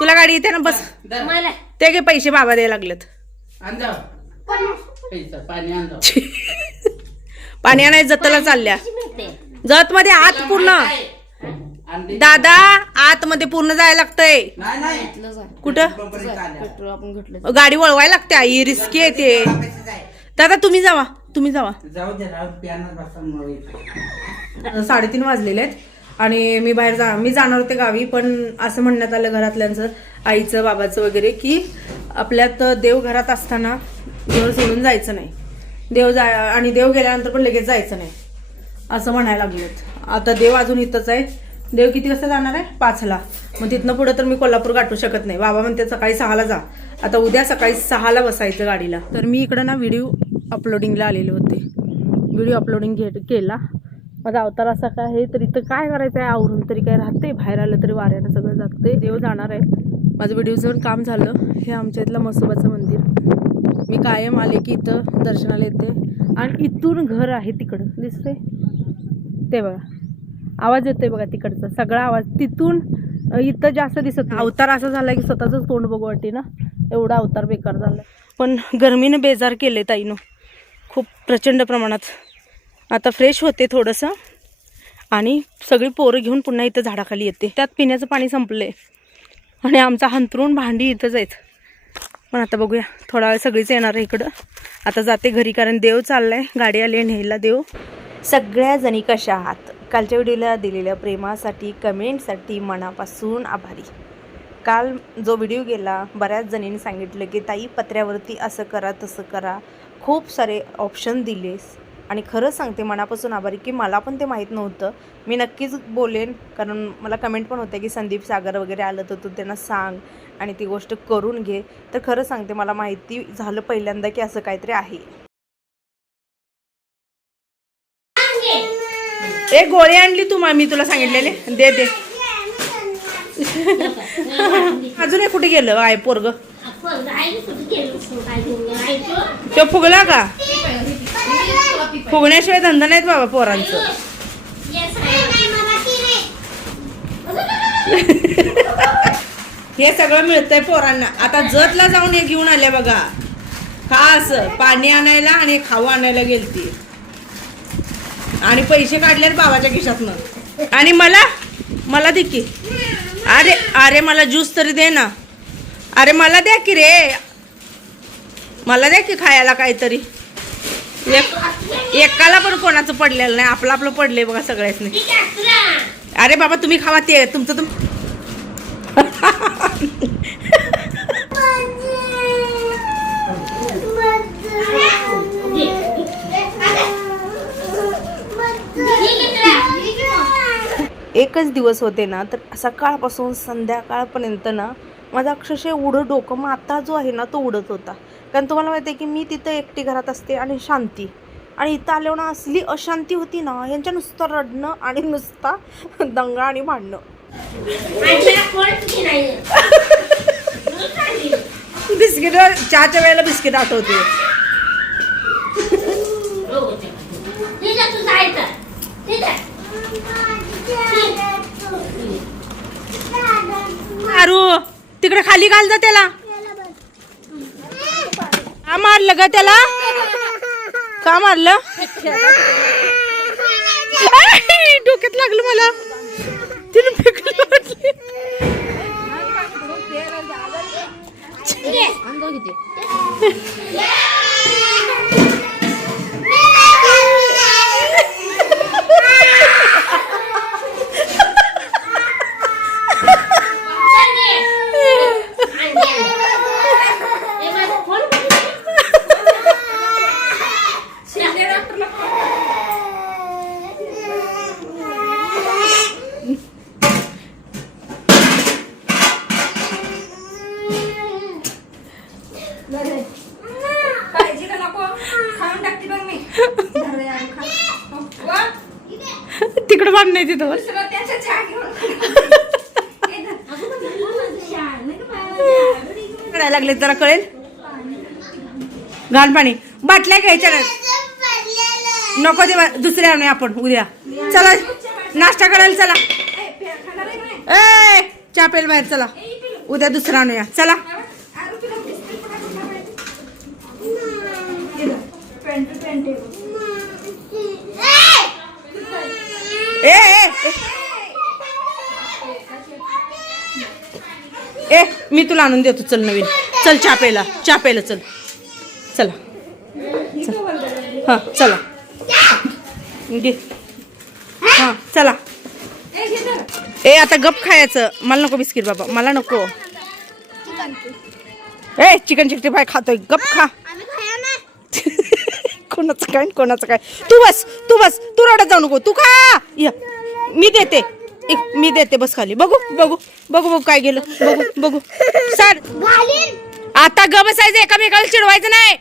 तुला गाडी येते ना बस. ते घे पैसे बाबा द्यायला लागलेत. पाणी आणाय जतला चालल्या. जत मध्ये आत पूर्ण दादा आतमध्ये पूर्ण जायला लागतंय. कुठं गाडी वळवायला लागते आई रिस्की आहे ते. दादा तुम्ही जावा 3:30 वाजलेले आहेत आणि मी जाणार होते गावी. पण असं म्हणण्यात आलं घरातल्यांचं आईचं बाबाचं वगैरे की आपल्यात देव घरात असताना देव सोडून जायचं नाही. आणि देव गेल्यानंतर पण लगेच जायचं नाही असं म्हणायला लागलेत. आता देव अजून इथंच आहे. देव किती वाजता जाणार आहे? 5ला. मग तिथनं पुढे तर मी कोल्हापूर गाठू शकत नाही. बाबा म्हणते सकाळी 6ला जा. आता उद्या सकाळी 6ला बसायचं गाडीला. तर मी इकडं ना व्हिडिओ अपलोडिंगला आलेले होते. व्हिडिओ अपलोडिंग केला. माझा अवतार असा काय आहे तर इथं काय करायचं आहे आवरून तरी काय राहते. बाहेर आलं तरी वाऱ्यानं सगळं जाते. देव जाणार आहे. माझं व्हिडिओचं पण काम झालं. हे आमच्या इथलं म्हसोबाचं मंदिर. मी कायम आले की इथं दर्शनाला येते. आणि इथून घर आहे तिकडं दिसते ते बघा. आवाज येतोय बघा तिकडचा सगळा आवाज. तिथून इथं जास्त दिसत. अवतार असा झालाय की स्वतःच तोंड बघू वाटते ना. एवढा अवतार बेकार झाला. पण गरमीनं बेजार केले ताईनं खूप प्रचंड प्रमाणात. आता फ्रेश होते थोडंसं आणि सगळी पोरं घेऊन पुन्हा इथं झाडाखाली येते. त्यात पिण्याचं पाणी संपलंय आणि आमचा हंतरून भांडी इथंच आहेत. पण आता बघूया थोडा वेळ सगळीच येणार आहे इकडं. आता जाते घरी कारण देव चाललाय. गाडी आली न्यायला देव. सगळ्या जणी कशा आहात? कालच्या व्हिडिओला दिलेल्या प्रेमासाठी कमेंटसाठी मनापासून आभारी. काल जो व्हिडिओ गेला बऱ्याच जणींनी सांगितलं की ताई पत्र्यावरती असं करा तसं करा. खूप सारे ऑप्शन दिलेस आणि खरंच सांगते मनापासून आभारी की मला पण ते माहीत नव्हतं. मी नक्कीच बोलेन कारण मला कमेंट पण होते की संदीप सागर वगैरे आलं तर तू त्यांना सांग आणि ती गोष्ट करून घे. तर खरं सांगते मला माहिती झालं पहिल्यांदा की असं काहीतरी आहे. एक गोळी आणली तू मी तुला सांगितलेले दे दे. अजून एक कुठे गेलं आहे पोरग? तो फुगला का? फुगण्याशिवाय धंदा नाहीत बाबा पोरांचं. हे सगळं मिळतंय पोरांना. आता जतला जाऊन हे घेऊन आल्या बघा खास पाणी आणायला आणि खाऊ आणायला गेलती आणि पैसे काढले बाबाच्या खिशातनं. आणि मला दे की. अरे मला ज्यूस तरी दे ना. अरे मला द्या की रे. मला द्या की खायला काहीतरी. एकाला पण कोणाचं पडलेलं नाही. आपलं पडलंय बघा सगळ्याच. अरे बाबा तुम्ही खावा ते तुमचं तुम. एकच दिवस होते ना तर सकाळपासून संध्याकाळपर्यंत ना माझं अक्षरशः एवढं डोकं माता जो आहे ना तो उडत होता. कारण तुम्हाला माहिती आहे की मी तिथं एकटी घरात असते आणि शांती. आणि इथं आल्यावर ना असली अशांती होती ना. यांच्या नुसतं रडणं आणि नुसता दंगा आणि भांडणं. बिस्किट चहाच्या वेळेला बिस्किट आठवते. अरू तिकडे खाली घाल जा त्याला. का मारलं ग त्याला? का मारलं? डोक्यात लागलं मला. तिने फेकलं वाटली. तिकडे बांध नाही तिथं करायला लागले जरा कळेल. घाण पाणी बाटल्या घ्यायच्या नको देवा. दुसऱ्या नाही आपण उद्या चला नाश्ता करायला. चला ए चहा प्यायला बाहेर चला. उद्या दुसरा आणूया चला. ए ए ए मी तुला आणून देतो चल नवीन. चल चहा प्यायला चल चला हां चला घे हां चला. ए आता गप खायचं. मला नको बिस्किट बाबा मला नको. ए चिकन 65 खातोय गप खा. कोणाचं काय तू बस तू रडत जाऊ नको तू खा. मी देते बस खाली. बघू काय गेलं बघू सर. आता ग बसायचं एकामेकाला चिडवायचं नाही.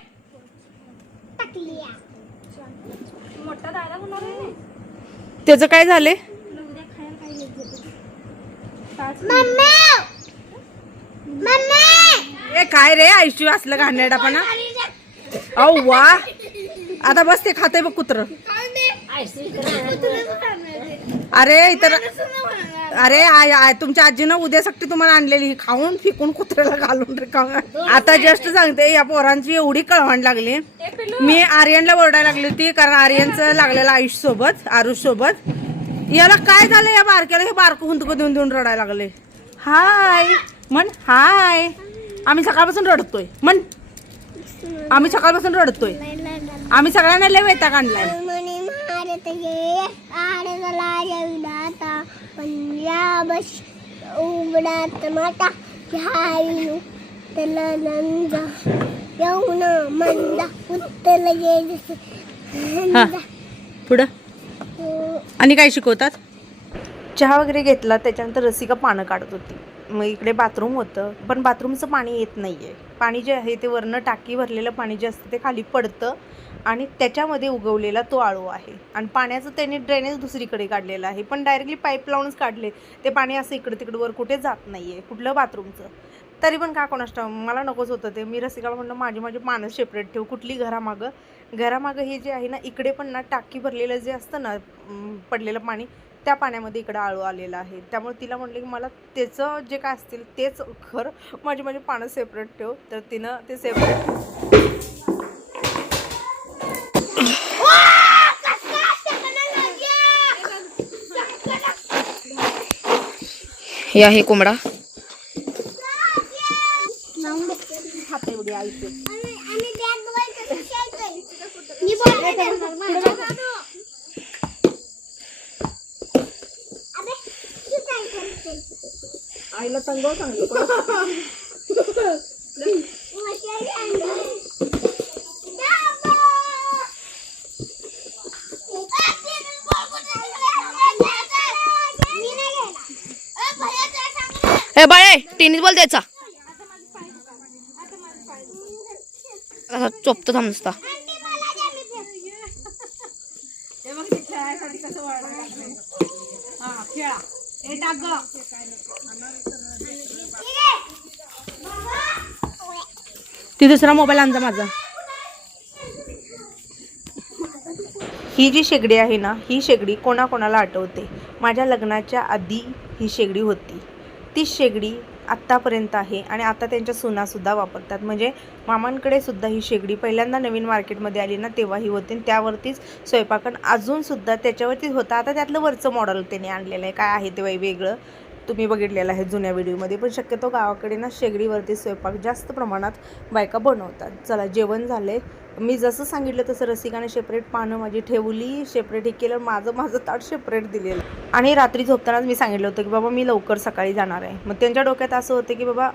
त्याचं काय झालंय ए काय रे आयुष्य असलं घाणेरडापणा. अहो वा आता बस ते खाते बघ कुत्र. अरे इतर तुमच्या आजीनं उद्यासाठी तुम्हाला आणलेली खाऊन फिकून कुत्र्याला घालून रिकामा. आता जस्ट सांगते या पोरांची एवढी कळवण लागली. मी आर्यनला ओरडायला लागली होती कारण आर्यनचं लागलेलं आरुष सोबत. याला काय झालं या बारक्याला. हे बारकं हुंदक देऊन रडायला लागले. हाय म्हण हाय. आम्ही सकाळपासून रडतोय म्हण. आम्ही सगळ्यांना लय वैताग आणलाय. पुढं आणि काय शिकवतात. चहा वगैरे घेतला त्याच्यानंतर रसिका पानं काढत होती. मग इकडे बाथरूम होतं पण बाथरूमचं पाणी येत नाही आहे. पाणी जे आहे ते वरनं टाकी भरलेलं पाणी जे असतं ते खाली पडतं आणि त्याच्यामध्ये उगवलेला तो आळू आहे. आणि पाण्याचं त्यांनी ड्रेनेज दुसरीकडे काढलेलं आहे पण डायरेक्टली पाईप लावूनच काढले. ते पाणी असं इकडे तिकडे वर कुठे जात नाही आहे कुठलं बाथरूमचं. तरी पण का कोणाष्ट मला नकोच होतं ते. मी रसिकाला म्हणलं माझी पानं सेपरेट ठेव. कुठली घरामागं हे जे आहे ना इकडे पण ना टाकी भरलेलं जे असतं ना पडलेलं पाणी त्या पाण्यामध्ये इकडं आळू आलेलं आहे. त्यामुळे तिला म्हटलं की मला त्याचं जे काय असतील तेच खर माझी पानं सेपरेट ठेव. तर तिनं ते सेपरेट हे आहे कोंबडा. आईला तंगव सांगली हे बाळे टेनिस बॉल द्यायचा. चोपतो थांब नुसता. ती दुसरा मोबाईल आणजा माझा. ही जी शेगडी आहे ना ही शेगडी कोणाकोणाला आठवते. माझ्या लग्नाच्या आधी ही शेगडी होती. ती शेगडी आत्तापर्यंत आहे आणि आता त्यांच्या सुनासुद्धा वापरतात. म्हणजे मामांकडे सुद्धा ही शेगडी पहिल्यांदा नवीन मार्केटमध्ये आली ना तेव्हा ही होती. त्यावरतीच स्वयंपाकन अजूनसुद्धा त्याच्यावरतीच होता. आता त्यातलं वरचं मॉडेल त्याने आणलेलं आहे. काय आहे ते वेगळं तुम्ही बघितलेलं आहे जुन्या व्हिडिओमध्ये. पण शक्यतो गावाकडे ना शेगडीवरती स्वयंपाक जास्त प्रमाणात बायका बनवतात. चला जेवण झाले. मी जसं सांगितलं तसं रसिकाने सेपरेट पानं माझी ठेवली. सेपरेट हे केलं. माझं ताट सेपरेट दिलेलं. आणि रात्री झोपतानाच मी सांगितलं होतं की बाबा मी लवकर सकाळी जाणार आहे. मग त्यांच्या डोक्यात असं होतं की बाबा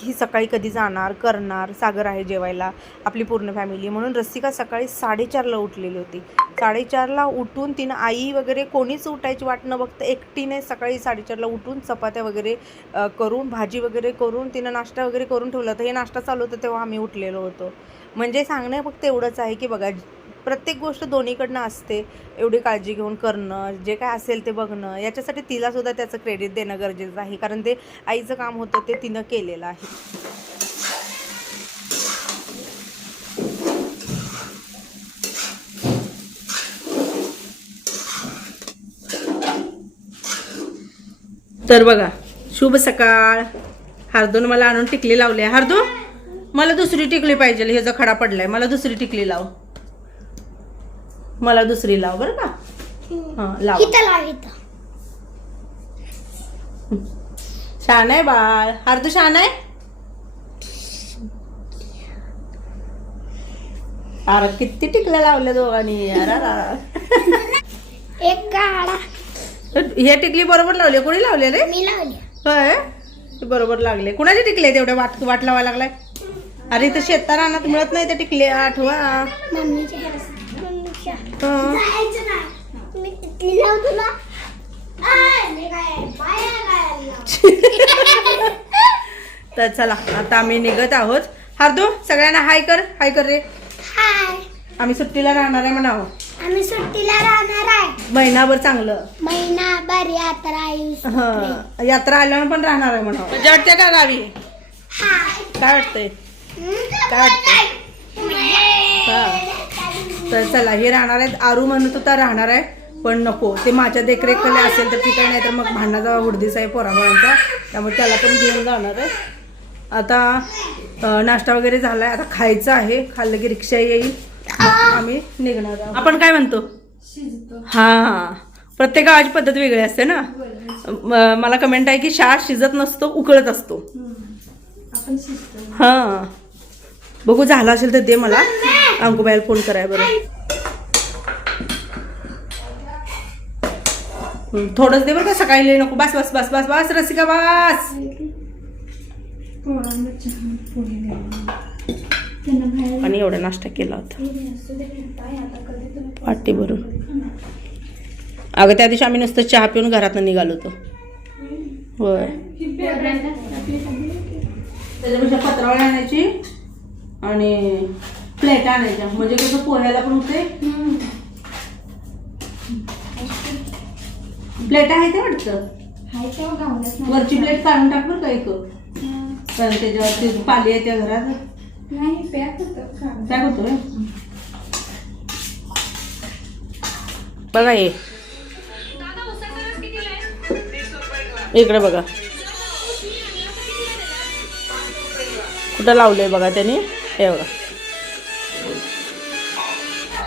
ही सकाळी कधी जाणार करणार. सागर आहे जेवायला आपली पूर्ण फॅमिली. म्हणून रसिका सकाळी 4:30ला उठलेली होती. 4:30ला उठून तिनं आई वगैरे कोणीच उठायची वाट न बघता एकटीने सकाळी 4:30ला उठून चपात्या वगैरे करून भाजी वगैरे करून तिनं नाश्ता वगैरे करून ठेवला होता. हे नाश्ता चालू होतं तेव्हा आम्ही उठलेलो होतो. म्हणजे सांगणं फक्त एवढंच आहे की बघा प्रत्येक गोष्ट दोन्हीकडनं असते. एवढी काळजी घेऊन करणं जे काय असेल ते बघणं याच्यासाठी तिलासुद्धा त्याचं क्रेडिट देणं गरजेचं आहे. कारण ते आईचं काम होतं ते तिनं केलेलं आहे. तर बघा शुभ सकाळ. हार्दून मला आणून टिकली लावली आहे. हार्दू मला दुसरी टिकली पाहिजे, हे जो खडा पडलाय मला दुसरी टिकली लाव, मला दुसरी लाव बरं का. हा लाव. छान आहे बाळ, हार्दू छान आहे. अरे किती टिकल्या लावल्या दोघांनी. एक काढा. हे टिकली बरोबर लावली, कोणी लावले रे? मी लावली. होय बरोबर लागले. कुणाचे टिकले तेवढे वाट लावायला लागलाय? अरे इथं शेतात रानात मिळत नाही ते टिकले, आठवा. तर चला आता आम्ही निघत आहोत. हार्दू सगळ्यांना हाय कर, हाय कर रे. हाय. आम्ही सुट्टीला राहणार आहे म्हणावं. आम्ही सुट्टीला राहणार आहे महिनाभर चांगलं. महिनाभर यात्रा यात्रा आल्यावर पण राहणार आहे म्हणावं. मजा वाटते का गावी? काय वाटतंय? काय वाटतंय? तर चला हे राहणार आहेत. आरू म्हणत होता राहणार आहे पण नको, ते माझ्या देखरेखीला असेल तर ठीक आहे, नाही तर मग भांडणाचा उडदीस आहे पोरामुळांचा, त्यामुळे त्याला पण घेऊन जाणार आहे. आता नाश्ता वगैरे झालाय, आता खायचं आहे. खाल्लं की रिक्षा येईल, आम्ही निघणार आहोत. आपण काय म्हणतो? हा प्रत्येक गावाची पद्धत वेगळी असते ना. मला कमेंट आहे की शाळा शिजत नसतो, उकळत असतो. हा बघू झाला असेल तर दे मला, अंकुबाईला फोन कराय बरं. थोडंच दे बरं का, सकाळी लई नको. बस बस बस बस बस रसिका बस. आणि एवढा नाश्ता केला होता वाटी भरून. अगं त्या दिवशी आम्ही नुसतं चहा पिऊन घरातून निघालो होतो. होय त्याच्यापेक्षा पत्रावळी आणायची आणि प्लेट आणायच्या, म्हणजे कसं पोह्याला पण होते. प्लेट आहे ते वाटतं, वरची प्लेट काढून टाक बरं का एक, कारण त्याच्यावरती पाली आहे त्या घरात. पॅक होतोय बघा. हे इकडे बघा कुठं लावलंय बघा त्यांनी. हे बघा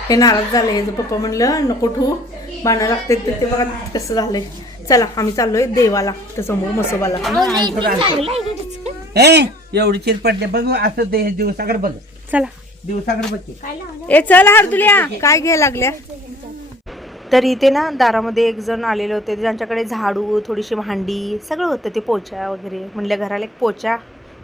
हे नाराज झाले. पप्पा म्हणलं नको ठेवू, बाणा लागते ते बघा कसं झालंय. चला आम्ही चाललोय देवाला, त्या समोर मसोबाला. एवढी चिरपडले बघ असं दिवसाकडे बघ. चला दिवसाकडे बघ. ए चल हार्दुल्या काय घ्यायला लागल्या. तर इथे ना दारामध्ये एक जण आलेले होते, ज्यांच्याकडे झाडू, थोडीशी भांडी सगळं होतं, ते पोचा वगैरे. म्हणलं घराला एक पोचा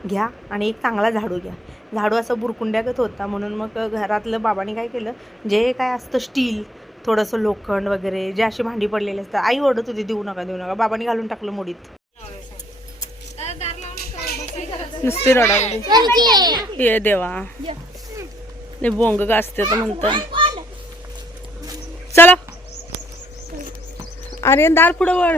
घ्या आणि एक चांगला झाडू घ्या. झाडू असं बुरकुंड्यागत होता, म्हणून मग घरातलं बाबांनी काय केलं, जे काय असतं स्टील, थोडंसं लोखंड वगैरे, जे अशी भांडी पडलेली असतात. आई ओरडत होती देऊ नका देऊ नका, बाबांनी घालून टाकलं मोडीत. नुसती रडावली. ये देवा ते बोंग गाजते तर म्हणतं. चला अरे दार पुढं वळ.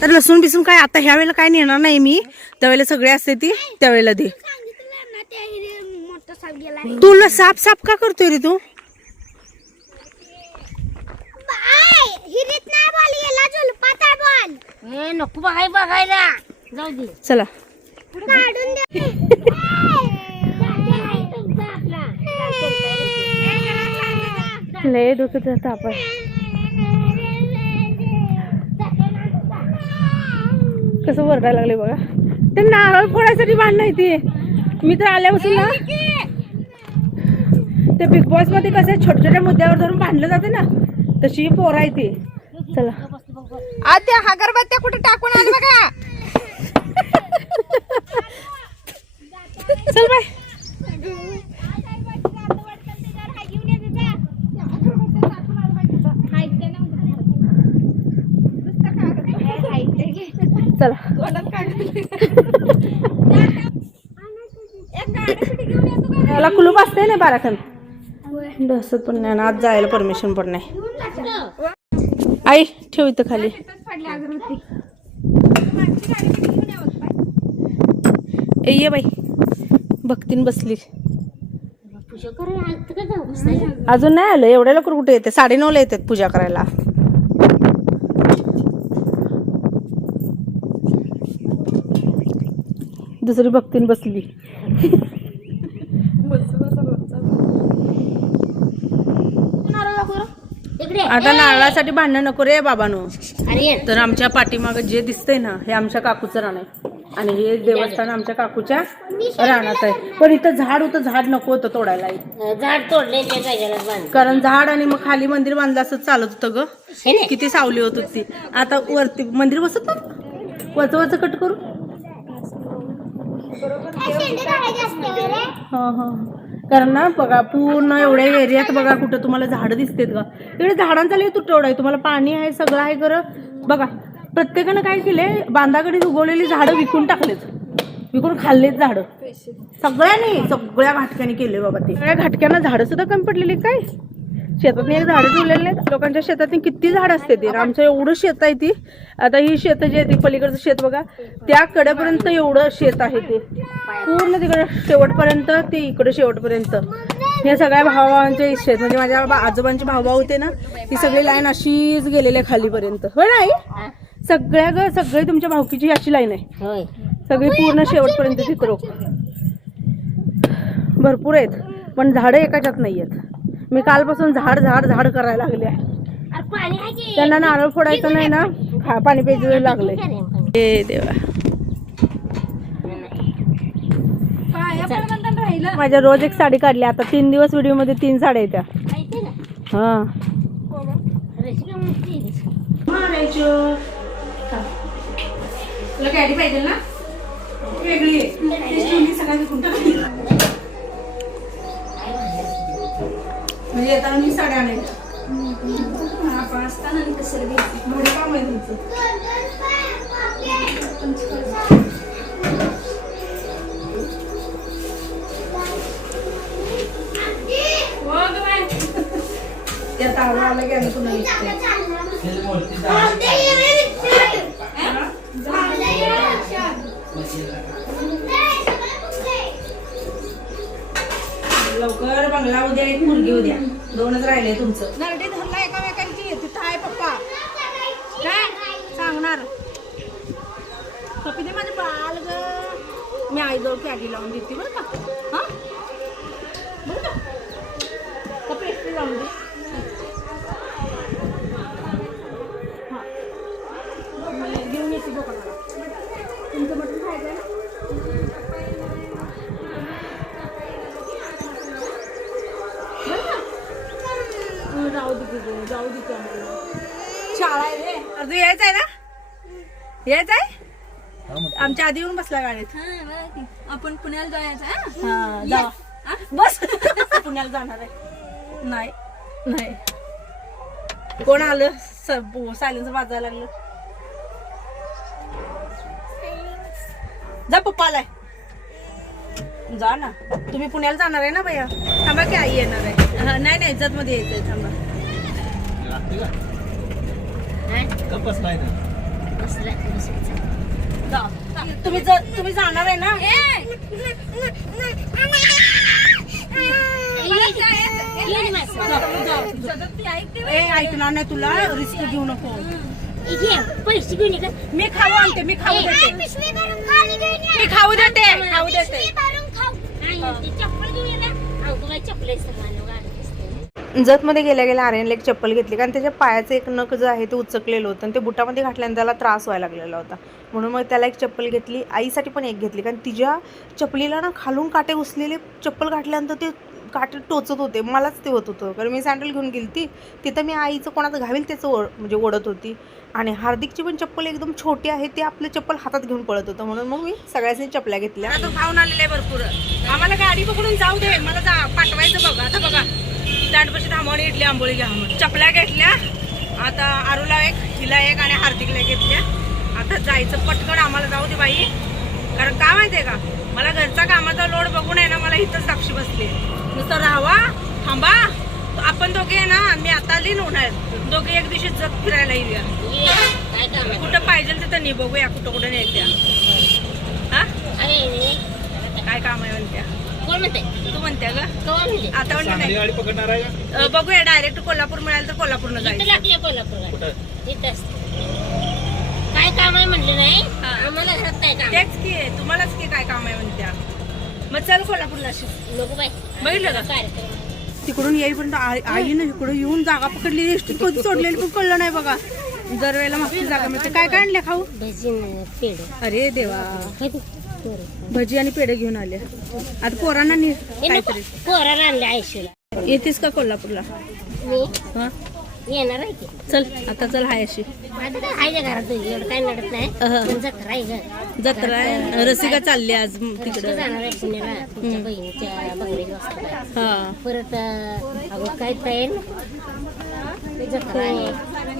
तर लसूण बिसून काय आता ह्या वेळेला काय नेणार नाही मी, त्यावेळेला सगळे असते ती त्यावेळेला दे. तुला साफ साफ का करतोय रे तू? नको बघायला जाऊ दे. चला लय डोकं ताप आहे. कसं वरडायला लागले बघा. ते नारळ फोडायसाठी भांडण आहे ते. मी तर आल्यापासून ना ते बिग बॉस मध्ये कसं छोट्या छोट्या मुद्द्यावर धरून भांडलं जाते ना, तशी पोरं आहे ते. चला आत्या अगरबत्त्या कुठे टाकून आले बघा. चल बाय. चला त्याला कुलूप असते ना बाराखंड, डसत पण नाही, आज जायला परमिशन पण नाही. आई ठेव इथं खाली. ये बाई भक्तीन बसली. अजून नाही आलं, एवढ्या लवकर कुठे येते? 9:30ला येतात पूजा करायला. दुसरी भक्तीन बसली. इकडे आता नारळासाठी भांडणं नको रे बाबानो. अरे ये. तर आमच्या पाठीमागं जे दिसतंय ना हे आमच्या काकूचं रान आहे आणि हे देवस्थान आमच्या काकूच्या रानात आहे. पण इथं झाड होतं, झाड नको होतं तोडायला, झाड तोडले त्या जागेला बांध. कारण झाड आणि मग खाली मंदिर बांधलं असं चालत होतं ग. हे नाही. किती सावली होत होती. आता वरती मंदिर बसत वच कट करू. हा हा. कारण ना बघा पूर्ण एवढ्या एरियात बघा कुठं तुम्हाला झाडं दिसतेत का. इकडे झाडांचा लय तुटवडा आहे. तुम्हाला पाणी आहे, सगळं आहे. खरं बघा प्रत्येकानं काय केलंय, बांधाकडे उगवलेली झाडं विकून टाकलेत, विकून खाल्लेत झाडं सगळ्यांनी. सगळ्या घाटक्याने केले बाबा. ते सगळ्या घाटक्यांना झाडं सुद्धा कमी पडलेली. काय शेतात एक झाडं ठेवलेली नाहीत. लोकांच्या शेतात किती झाड असते ते. आमचं एवढं शेत आहे ती. आता ही शेत जी आहे ती पलीकडचं शेत बघा, त्या कडेपर्यंत एवढं शेत आहे ते पूर्ण तिकडे शेवटपर्यंत, ते इकडे शेवटपर्यंत. या सगळ्या भावांचे शेत म्हणजे माझ्या आजोबांचे भाऊ होते ना, ती सगळी लाईन अशीच गेलेली आहे खालीपर्यंत. होय नाही सगळे तुमच्या भावकीची अशी लाईन आहे होय. सगळी पूर्ण शेवटपर्यंत. चित्र भरपूर आहेत पण झाडं एकाच्यात नाही आहेत. मी कालपासून झाड झाड झाड करायला लागले. अरे पाणी आहे की. त्यांना नारळ फोडायचं नाही ना, पाणी प्यायचं लागले. हे देवा, माझ्या रोज एक साडी काढली. आता 3 दिवस व्हिडिओ मध्ये 3 साड्या येत्या. हा तुला कॅडी पाहिजे ना, वेगळी म्हणजे येताना मी साड्या आणायच्या. आपण असताना कसं मोठे काम आहे तुमचं. त्यात आलं की आम्ही पुन्हा लवकर बंगला उद्या, एक मुलगी उद्या, 2च राहिले तुमचं. नरडी धरला एकामेकांची. तिथं आहे पप्पा काय सांगणार. पप्पी दे माझे बाल ग. मी आई जवळ कॅडी लावून देते बरं का. हा बरं का पप्पी एकटी लावून दे. घेऊन येते बोकाला. तुमचं मटण खायचं ना. जाऊ दे शाळा आहे रे. तू यायचं आहे ना, यायचं आहे. आमच्या आधी येऊन बसला गाडीत. आपण पुण्याला जायचं. हा जावा बस. पुण्याला जाणार आहे. नाही नाही कोण आलं, सायलेन्स वाजायला लागलं. जा पप्पा आलाय. जा ना. तुम्ही पुण्याला जाणार आहे ना भैया. थांबा की आई येणार आहे. नाही नाही इज्जत मध्ये यायचंय. थांबा. तुम्ही जाणार आहे ना. ऐकणार नाही तुला. रिस्क घेऊ नको. पैसे घेऊन ये. मी खाऊ आणते. मी खाऊ देते. मी खाऊ देते. खाऊ देते. चप्पल घेऊन ये ना. चप्पल जतमध्ये गेल्या गेल्या आर्यनला एक चप्पल घेतली, कारण त्याच्या पायाचं एक नख जो आहे ते उचकलेलं होतं आणि ते बुटामध्ये घातल्याने त्याला त्रास व्हायला लागलेला होता. म्हणून मग त्याला एक चप्पल घेतली. आईसाठी पण एक घेतली, कारण तिच्या चप्पलीला ना खालून काटे घुसलेले. चप्पल घातल्यानंतर ते काटे टोचत होते. मलाच ते होत होतं, कारण मी सँडल घेऊन गेली ती. तिथं मी आईचं कोणाचं घावेल त्याचं म्हणजे ओढत होती. आणि हार्दिकची पण चप्पल एकदम छोटी आहे, ते आपलं चप्पल हातात घेऊन पळत होतं. म्हणून मग मी सगळ्यांनी चपल्या घेतल्या. आता खाऊन आलेले आहे भरपूर. आम्हाला गाडी पकडून जाऊ दे, मला पाठवायचं. बघा आता बघा स्टँडपाशी थांबवून इडली आंबोळी घ्या म्हणून. चपल्या घेतल्या. आता आरूला एक, हिला एक आणि हार्दिकला घेतल्या. आता जायचं पटकन. आम्हाला जाऊ दे बाई, कारण काय माहितीये का, मला घरचा कामाचा लोड बघून आहे ना, मला इथंच साक्षी बसली. नुसतं राहावा, थांबा. आपण दोघे आहे ना, मी आता आली उन्हाळ्यात, दोघे एक दिवशी जग फिरायला येऊया. कुठं पाहिजे तिथं नाही, बघूया कुठं कुठं न्यायच्या. हा काय काम आहे म्हणत्या. कोण म्हणते. तू म्हणत्या ग. आता म्हणते पकडणार बघूया. डायरेक्ट कोल्हापूर मिळालं तर कोल्हापूरला जायचं. कोल्हापूर काय काम आहे म्हणले नाही आम्हाला घरात काय काम तेच की तुम्हालाच की काय काम आहे म्हणत्या. मग चल कोल्हापूरला अशी नको बाई बघितलं का कार्यक्रम तिकडून येईपर्यंत आईनं इकडं येऊन जागा पकडली एसटी कधी सोडलेली पण कळलं नाही बघा. दरवेळेला मागची जागा मिळते. काय काय आणले खाऊ? भजी पेड अरे देवा भजी आणि पेढे घेऊन आले. आता पोरांना काहीतरी पोराला आणले आयशूला. येतेस का कोल्हापूरला? मी हा येणार आहे की चल आता चल हाय अशी आता काय आहे घरात एवढं काय नडत नाही पण जत्रा आहे ग. जत्रा आहे. रसिका चालली आज तिकडे तिकडं. जाणार आहे पुण्याला तुमच्या बहिणीच्या बंगल्याची वाजता हा परत अगं काय तयार जत्रा आहे